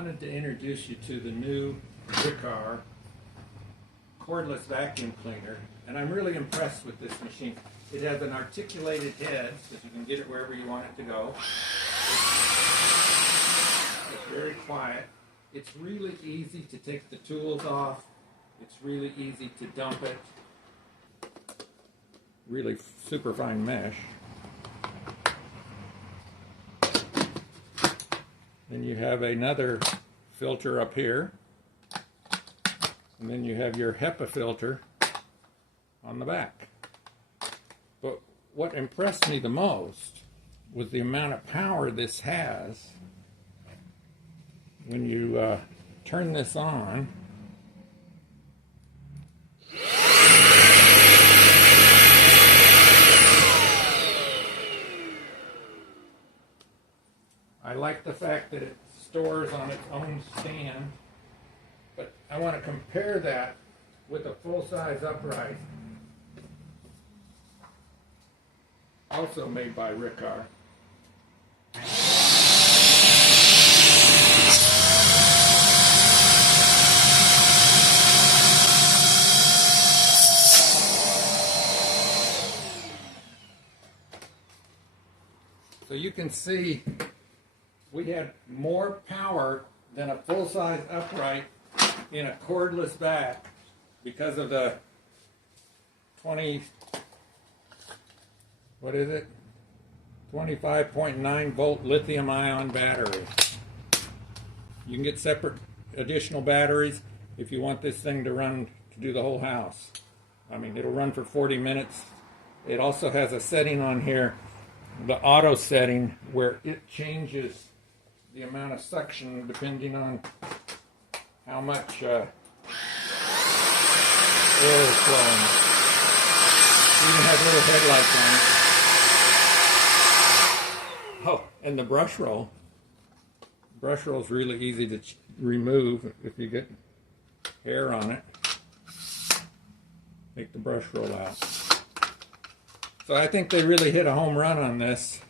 wanted to introduce you to the new Riccar cordless vacuum cleaner, and I'm really impressed with this machine. It has an articulated head, so you can get it wherever you want it to go. It's very quiet. It's really easy to take the tools off. It's really easy to dump it. Really super fine mesh. Then you have another filter up here. And then you have your HEPA filter on the back. But what impressed me the most was the amount of power this has. When you turn this on, I like the fact that it stores on its own stand, but I want to compare that with a full-size upright, also made by Riccar. So you can see we had more power than a full-size upright in a cordless back because of the 25.9 volt lithium ion battery. You can get separate additional batteries if you want this thing to run to do the whole house. I mean, it'll run for 40 minutes. It also has a setting on here, the auto setting, where it changes the amount of suction depending on how much oil is flowing. It even has little headlights on it. Oh, and the brush roll. Brush roll is really easy to remove if you get hair on it. Take the brush roll out. So I think they really hit a home run on this.